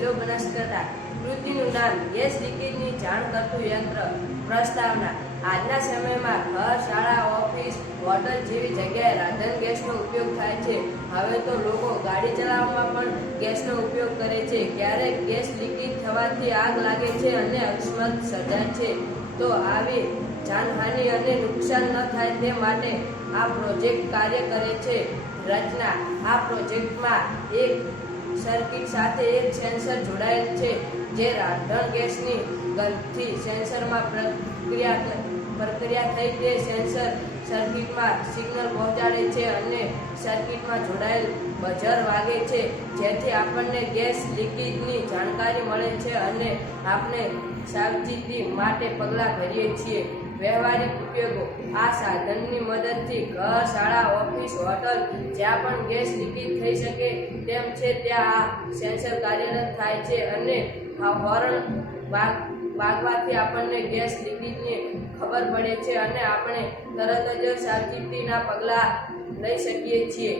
જિલ્લો બનાસકાંઠા. કૃતિનું નામ ગેસ લીકેજની જાણ કરતું યંત્ર. પ્રસ્તાવના: આજના સમયમાં ઘર, શાળા, ઓફિસ, હોટલ જેવી જગ્યાએ રાંધણ ગેસનો ઉપયોગ થાય છે. હવે તો લોકો ગાડી ચલાવવામાં પણ ગેસનો ઉપયોગ કરે છે. ક્યારેક ગેસ લીકેજ થવાથી આગ લાગે છે અને અકસ્માત સર્જાય છે. તો આવી જાનહાનિ અને નુકસાન ન થાય તે માટે આ પ્રોજેક્ટ કાર્ય કરે છે. રચના: આ પ્રોજેક્ટમાં એક સર્કિટ સાથે એક સેન્સર જોડાયેલ છે, જે રાંધણ ગેસની ગંધથી સેન્સરમાં પ્રક્રિયા થઈ તે સેન્સર સર્કિટમાં સિગ્નલ પહોંચાડે છે અને સર્કિટમાં જોડાયેલ બઝર વાગે છે, જેથી આપણને ગેસ લીકેજની જાણકારી મળે છે અને આપણે સાવચેતી માટે પગલાં ભરીએ છીએ. વ્યવહારિક ઉપયોગો: આ સાધનની મદદથી ઘર, શાળા, ઓફિસ, હોટલ જ્યાં પણ ગેસ લીકેજ થઈ શકે તેમ છે ત્યાં આ સેન્સર કાર્યરત થાય છે અને હોર્ન વાગવાથી આપણને ગેસ લીકેજની ખબર પડે છે અને આપણે તરત જ સાવચેતીના પગલાં લઈ શકીએ છીએ.